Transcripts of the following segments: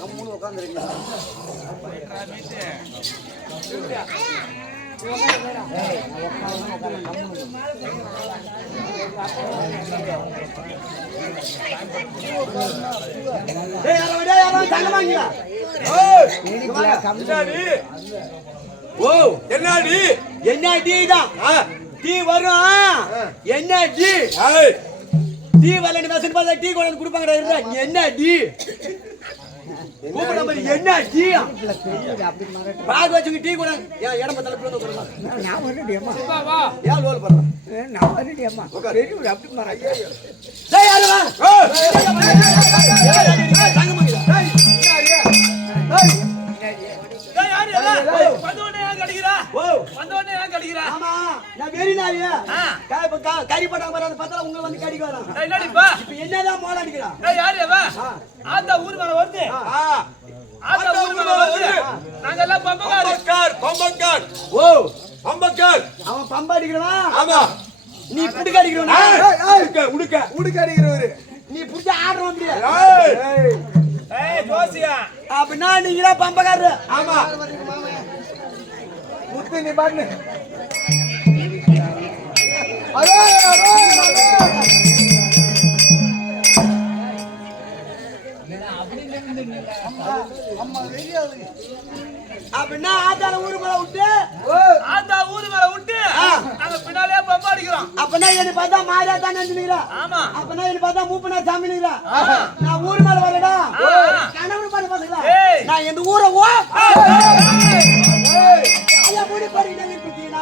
கம்முன்னு உட்காந்துருக்கீங்க. என்னடி என்ன டீ தான் டீ வரும். என்ன டீ டீ வரல பார்த்தா டீ கொண்டு கொடுப்பாங்க. என்ன டீ என்ன டீ பாக வச்சுங்க டீ கூட இடம் கறி பட்டாங்க பார்த்தா உங்களை வந்து கடிக்க வரான். என்னதான் மோள அடிக்கிறான். ஊர் மேல வருது. அவன் பம்பா அடிக்கிறவன். நீ புடுக்க அடிக்கிறவனா? உடுக்க அடிக்கிறவரு. நீ புடிச்ச ஆடுறவன் ஜோசியா அப்படின்னா நீங்களா பம்பக்காரரு. ஆமா முத்து நீ பாட்டு அப்படின்னா ஆத்தால ஊரு மேல விட்டு நாங்க பின்னாலே பம்பா அடிக்கிறோம். அப்பனா என்ன பார்த்தா மாரியா தான் நினைக்கிறா. ஆமா அப்பனா என்ன பார்த்தா மூப்பனா சாமி நினைக்கிறா. நான் ஊரு மேல வரடா கனவு பாரு பாத்தீங்களா. நான் இந்த ஊரை ஐயா முடி பாரு நீ பிடினா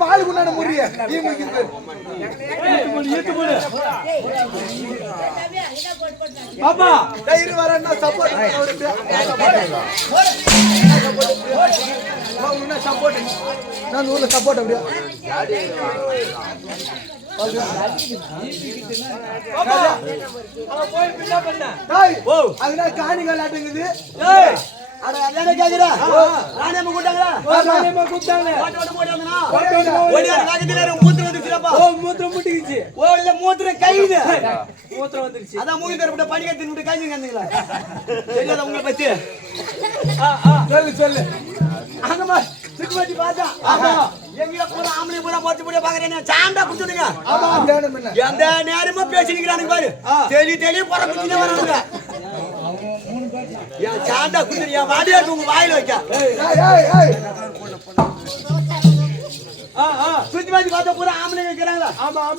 பால் குண்டான முறிய பாப்பா தயிர் வரன்னா சப்போர்ட் சப்போர்ட் நான் ஊர்ல சப்போர்ட் அப்படியே அதனால காணிகள் ஆட்டுங்குது. மூத்திரம் முட்டிக்கிச்சு. மூத்திரம் கைது மூத்திரம் வந்துருச்சு. அதான் மூணு பேர் படிக்க தின்னு கைது கந்துங்களா தெரியாத உங்களை பத்தி சொல்லு சொல்லு. அங்கம்மா சுக்குமதி பாத்தா எங்க பூரா ஆம்பளை பூரா போட்டு போட்டு பாக்குறேன். சாண்டா குடுத்துடுங்க. எந்த நேரமும் பேசிக்கிறானுங்க பாரு. தெளி போற குத்தினே வரானுங்க. என் சாண்டா குடுத்துரு என் வாடியா உங்க வாயில வைக்க. சுத்திமாதி பார்த்தா பூரா ஆம்பளை வைக்கிறாங்களா?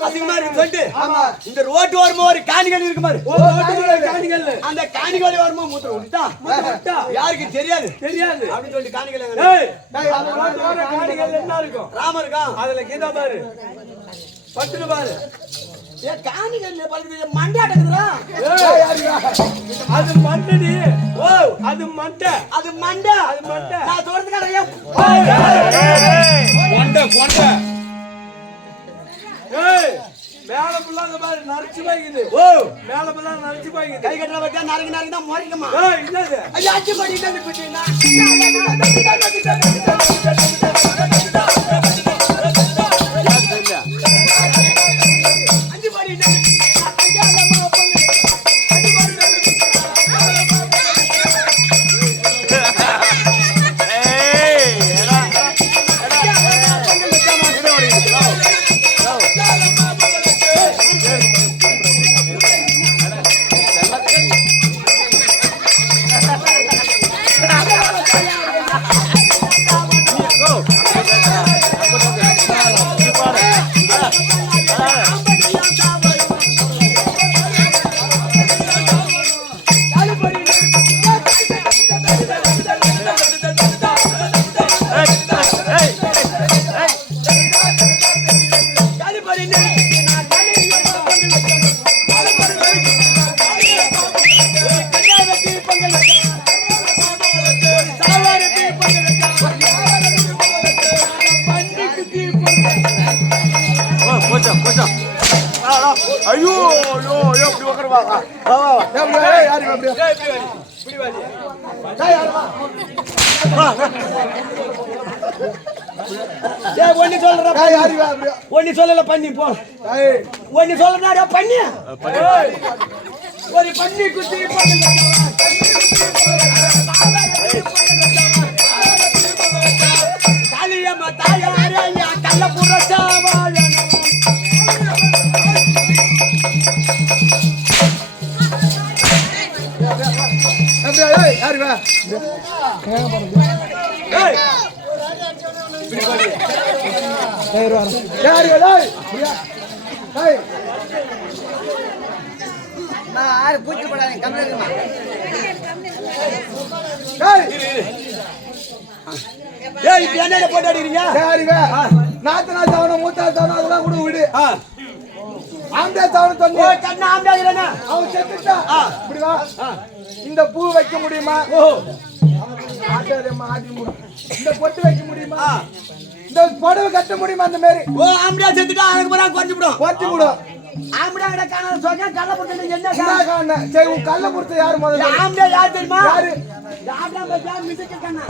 அதிகமா இருக்கு சொல்லிட்டு இந்த ரோட்டு ஓரமா ஒரு காணிகள் இருக்கு பாரு. காணிகள் அந்த காணிகள் ஓரமா மூத்திரம் விட்டா யாருக்கு தெரியாது அப்படின்னு சொல்லிட்டு காணிகள் காணிகள் என்ன இருக்கும்? ராமர் இருக்கான். அதுல கீதா பாரு பட்டுல பாரு. ஏன் காணிகள் மண்டாட்டா? அது மண்டடி. ஓ அது மண்டை. அது மண்டை. நான் தோட்டத்துக்கார மேல புள்ளாங்க பாரு நரைச்சு பாய்க்குது. ஓ மேல புள்ளாங்க நரைச்சு பாய்க்குது. கை கட்டற வச்சா நரக்கு தான் மொறிக்குமா? ஏய் இல்லது. ஐயா அஞ்சு படி தான் பிடினா. அஞ்சு படி தான். வா வா வா வா வா. ஏய் யாரு வா அப்படியே ஏய், இப்படி வாடி. இப்படி வாடி. டேய் யாரு வா டேய் ஒண்ணு சொல்றா டேய் யாரு வா அப்படியே ஒண்ணு சொல்லல பண்ணி போ டேய் ஒண்ணு சொல்லனாடா பண்ணி ஏய், ஒரு பண்ணி குத்தி காளியம்மா தாயாரே என் கள்ள புரட்டாவாயனோ அப்படியே ஏய் யாரு வா ஏய் டேய் வா யாரு வா டேய் அப்படியே டேய் நான் ஆறு பூச்சி போடாதீங்க கம்ப்ளைண்ட் டேய் ஏய் இப்ப என்னடா போட்டு அடிக்கிறீங்க யாரு வா நாத்து நாத்து அவன மூத்தா தவன அதெல்லாம் கூட விடு ஆ ஆம்பே தவன ஓ தண்ணி கண்ணா ஆம்டாகிறேனா அவன் செத்துட்டா இப்படி வா இந்த பூ வைக்க முடியுமா ஓ ஆட்டேமா ஆட்டி மூடு இந்த பொட்டு வைக்க முடியுமா இந்த புடவை கட்ட முடியுமா அந்த மாதிரி ஓ ஆம்டா செத்துட்டா அதுக்கு போறா குறைஞ்சு விடும் போட்டி விடு ஆம்டாங்கடா காணாத சொல்றேன் கள்ள போட்டு என்ன என்ன காண சரி உன் கல்ல கொடுத்த யாரு முதல்ல ஆம்டா யார் தெரியுமா யாரு ஆம்டா பத்தியா மிஸ்டேக் கண்ணா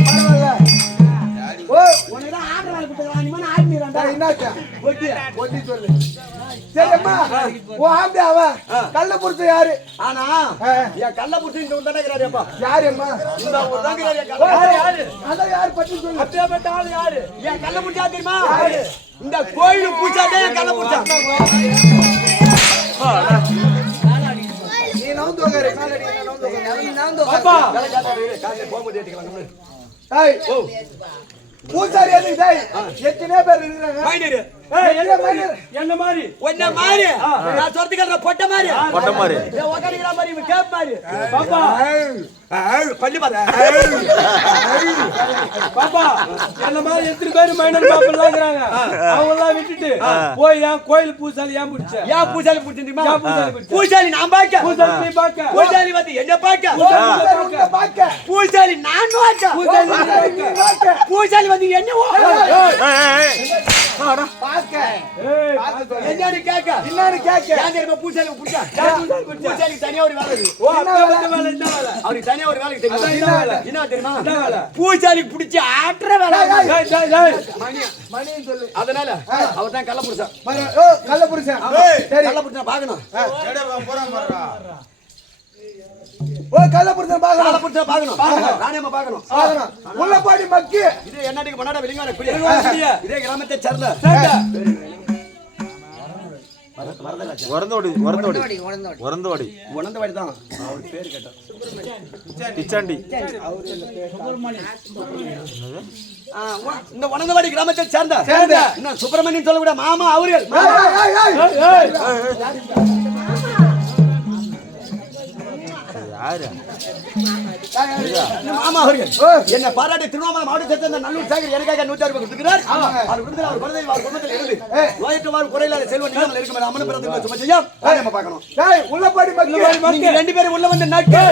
பரவாயில்ல ஓ உனக்கு தான் ஆர்டர் வேலை கொடுத்துருவாங்க நீ mana ஆடினீராண்டா என்னாச்சா ஒட்டி பொட்டி சொல்லு சரி அம்மா ஓ ஆம்பே அவ கல்ல கொடுத்த யாரு ஆனா என் கள்ள புடிச்சு இந்த உண்டா இருக்கறாருப்பா யாரு அம்மா இந்த உண்டா இருக்கறாரு யாரு அத யார் பத்தி சொல்லு அப்பேப்பட்ட ஆளு யாரு என் கள்ள புடிச்சா தெரியுமா இந்த கோயில் பூச்சாட்டே என் கள்ள புடிச்சா நீ நவுந்து வகரே காலடி நவுந்து வகரே நான் அப்பா வேலை காட்டாரு காலையில போகும்போது ஏத்திக்கலாம் நம்ம டேய் ஓ பூசாரி எதுக்கு டேய் எத்தனை பேர் இருக்காங்க மைனர் என்ன மைனர் என்ன மாதிரி ஒன்ன மாதிரி நான் சொர்த்திக்கற பொட்ட மாதிரி ஏ உட்கார்ந்திரா மாதிரி இவன் கேப் மாதிரி பாப்பா பண்ணி பாரு பாப்பா என்ன மாதிரி எத்தனை பேர் மைனர் பாப்பலாங்கறாங்க அவங்க எல்லாம் விட்டுட்டு போய் ஏன் கோயில் பூசாலி ஏன் புடிச்ச ஏன் பூசாலி புடிச்சிருந்தீமா ஏன் பூசாலி புடிச்ச பூசாலி நான் பாக்க பூசாலி நீ பாக்க பூசாலி வந்து என்ன பாக்க உங்க பாக்க பூசாலி நான் பாக்க பூசாலி நீ பாக்க பூசாலி வந்து என்ன பாக்க என்னன்னு கேக்க என்னன்னு கேக்க ஏன் தெரியுமா பூசாலி புடிச்சா பூசாலி தனியா ஒரு வேலை இருக்கு ஓ அப்ப வேலை என்ன வேலை அவருக்கு தனியா ஒரு வேலை தெரியும் என்ன தெரியுமா பூசாலி புடிச்சு ஆட்ற வேலை மணின்னு சொல்லு அதனால அவர் தான் கள்ள புடிச்சா ஓ கள்ள புருஷன் சரி கள்ள புடிச்சா பாக்கணும் ஓ கள்ள புருஷன் கள்ள பாக்கணும் புடிச்சா பாக்கணும் ராணியம்மா பாக்கணும் பாக்கணும் உள்ள பாடி மக்கி இது என்னடிக்கு பண்ணாட வெளிங்க குடிய இதே கிராமத்தை சேர்ந்த வரந்தோடி உடந்தோடி உணர்ந்தவாடி தான் அவர் பேர் கேட்டார் கிச்சாண்டி இந்த உணர்ந்தவாடி கிராமத்தை சேர்ந்த என்ன சுப்பிரமணியன் சொல்லக்கூட மாமா அவர்கள் யாரு மாமா அவர்கள் என்ன பாராட்டி திருவண்ணாமலை மாவட்டத்தை சேர்ந்த நல்லூர் சேகர் எனக்காக 100 ரூபாய் கொடுக்கிறார் அவர் விடுதலை அவர் குழந்தை அவர் குடும்பத்தில் இருந்து நோயற்ற வாழ் குறையில்லாத செல்வம் நீங்கள் இருக்கும் அம்மன் பிறந்த சும செய்ய நம்ம பார்க்கணும் டேய் உள்ள பாடி மக்கி நீங்க ரெண்டு பேரும் உள்ள வந்து நட்டு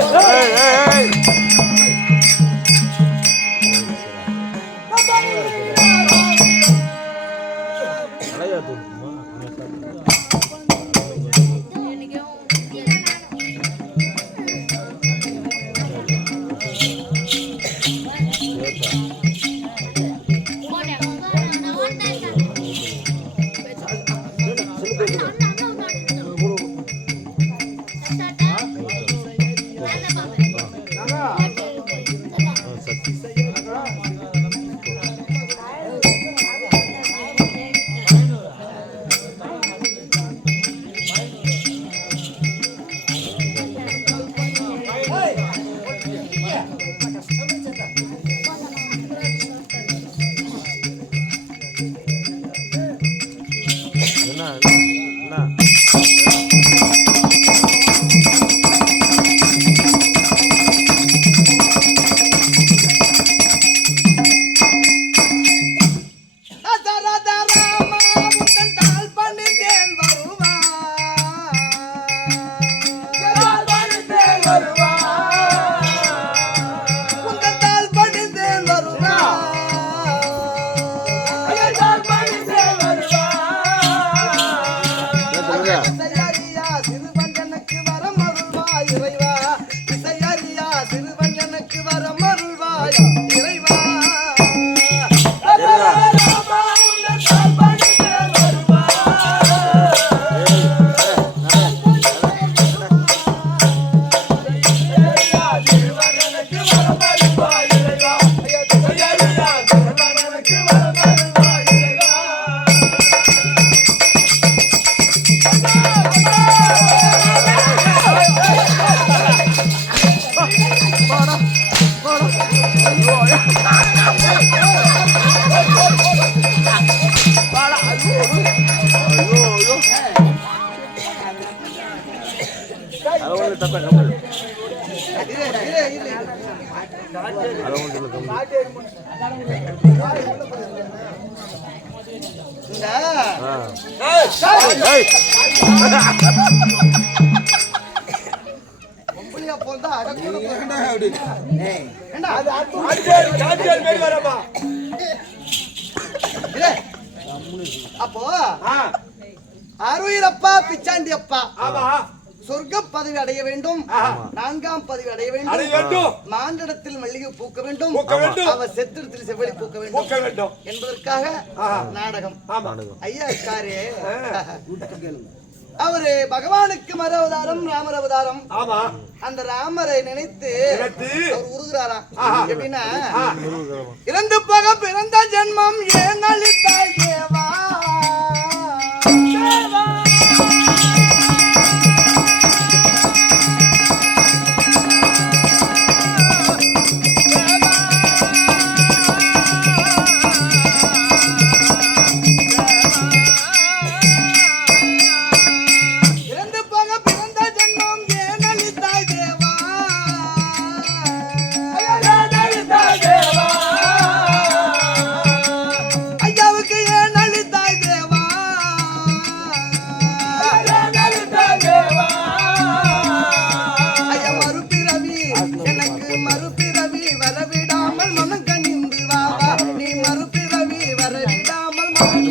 அதை ஒன்று இல்லை கம்மி. இந்த ஏய், பொம்பளையா போந்தா அடக்கூட ஏய், ஏண்டா அது அத்து காட்டியார் மேல் வரப்பா. இல்ல அப்போ அருயிரப்பா பிச்சாண்டி அப்பா ஆமா சொர்க்க பதவி அடைய வேண்டும், 4ஆம் பதவி அடைய அடைய வேண்டும். மாண்டடத்தில் மல்லிகை பூக்க வேண்டும், பூக்க வேண்டும். அவ செத்திரத்தில் செவ்வழி பூக்க பூக்க வேண்டும் வேண்டும் என்பதற்காக நாடகம். ஆமா ஐயா காரே அவரு பகவானுக்கு மர அவதாரம், ராமர் அவதாரம். ஆமா அந்த ராமரை நினைத்து நினைத்து அவர் உருகுறாராம். எப்படின்னா முருகன். இறந்து போக பிறந்த ஜென்மம் ஏன் அளித்தாய் தேவா இறந்து போக பிறந்த ஜென்மம் ஏன் அளித்தாய் தேவா ஐயாவுக்கு ஏன் அளித்தாய் தேவா ஐயா மறுபிறவி எனக்கு மறுபிறவி வரவிடாமல் மனம் கனிந்து வாவா நீ மறுபிறவி வரவிடாமல் மனம்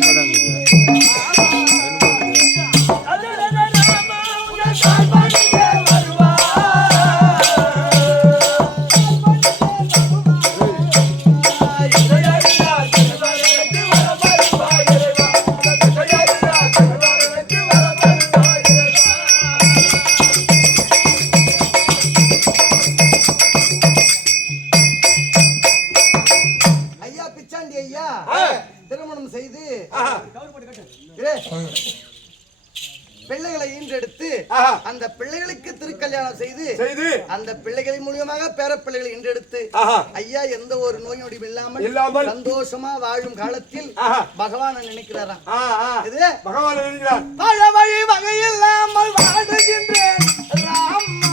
ஐயா பிச்சாண்டி ஐயா திருமணம் செய்து இரு. பிள்ளைகளை ஈன்றெடுத்து அந்த பிள்ளைகளுக்கு திருக்கல்யாணம் செய்து செய்து அந்த பிள்ளைகளின் மூலியமாக பேர பிள்ளைகளை ஈன்றெடுத்து ஐயா எந்த ஒரு நோய் நொடியும் இல்லாமல் இல்லாமல் சந்தோஷமா வாழும் காலத்தில் பகவானை நினைக்கிறாராம். இது பகவான் இருக்கிறார். வாழ வழி வகையில்லாமல் வாடுகின்றேன் ராமா.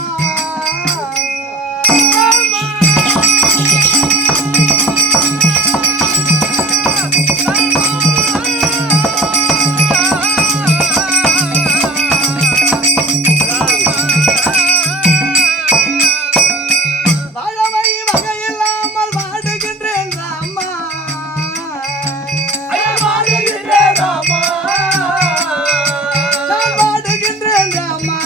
வாழ வழி வகையில்லாமல் வாடுகின்றேன் ராமா. நான் வாடுகின்றேன் ராமா.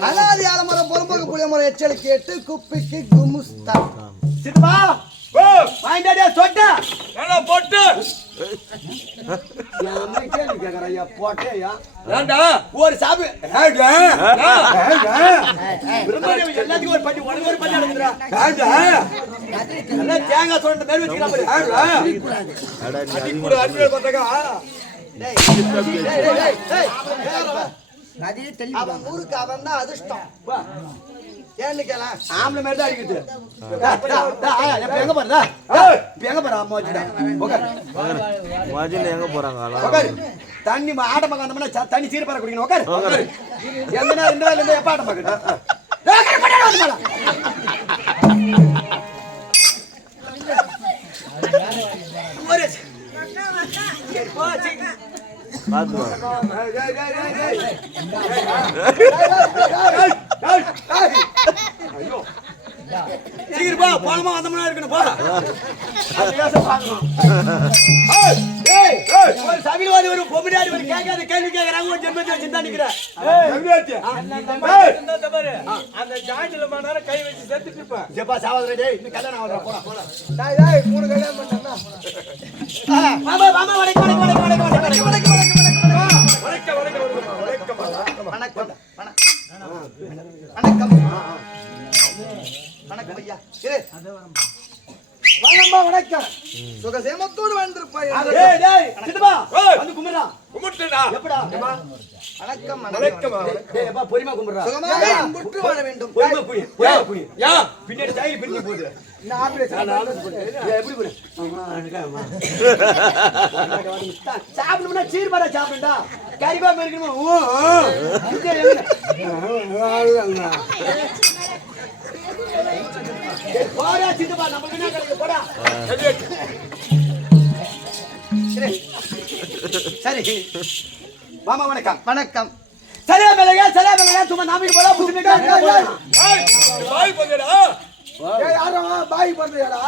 அனாதி ஆலமரம் பொறுப்புக்கு புளிய மரம் எச்சல் கேட்டு குப்பிக்கு குமுஸ்தா சித்தப்பா வாங்கிட்டாடியா சொட்ட என்ன போட்டு போட்டேயா ஏண்டா ஒரு சாப்பு எல்லாத்துக்கும் ஒரு பட்டி உனக்கு ஒரு பட்டி நடக்குதுடா எல்லாம் தேங்காய் சொல்ற மாதிரி வச்சுக்கலாம் கூட அடிப்படை பார்த்தாக்கா நதியை தெளி அவன் ஊருக்கு அவன் தான் அதிர்ஷ்டம் ஏன்னு கேள ஆம்பளை மாதிரி தான் அடிக்குது எங்க பாருடா எங்க பாரு அம்மாச்சிடா மாஜின் எங்க போறாங்க உட்காரு தண்ணி ஆட்டம் பார்க்க வந்தோம்னா தண்ணி சீரப்பாறை குடிக்கணும் உட்காரு எந்த நேரம் இந்த வேலை இருந்தா எப்ப ஆட்டம் பார்க்கணும் பாத்து சீக்கிரப்பா பழமா வந்தோம்னா இருக்கணும் போ ஒரு சபையில்வாதி ஒரு பொம்மிடாடி ஒரு கேட்காத கேள்வி கேட்கறாங்க ஒரு ஜென்மத்தை வச்சுதான் நிக்கிறேன் அந்த ஜாயிண்ட்ல மாட்டார கை வச்சு செத்துட்டு இருப்பேன் ஜப்பா சாவதுரே டேய் இன்னும் கல்யாணம் ஆவதுடா போடா போடா டேய் டேய் மூணு கல்யாணம் பண்ணா மாமா மாமா வணக்கம் வணக்கம் வணக்கம் வணக்கம் வணக்கம் வணக்கம் வணக்கம் வணக்கம் ஐயா இரு வாங்கம்மா வணக்கம் சுகசேமத்தோடு வாழ்ந்திருப்பாய் டேய் டேய் சித்தப்பா வந்து கும்பிடுடா கும்பிட்டுடா எப்படா வணக்கம் வணக்கம் டேய் அப்பா பொறுமையா கும்பிடுடா சுகமாக முற்று வாழ வேண்டும் பொறுமையா புடி யா பின்னாடி தையல் பிரிஞ்சு போகுது நான் ஆபரேஷன் எப்படி போடு சாப்பிடணும்னா சீர்பாரா சாப்பிடுடா கறிபாம்பு இருக்கணுமா போடா சித்தப்பா நமக்கு என்ன கிடைக்கும் போடா சரி மாமா வணக்கம் வணக்கம் சரியா மேலங்க சும்மா நாமிக்கு போடா புடிச்சிட்டு பாய் போங்கடா யாரோ பாய் பண்றியாடா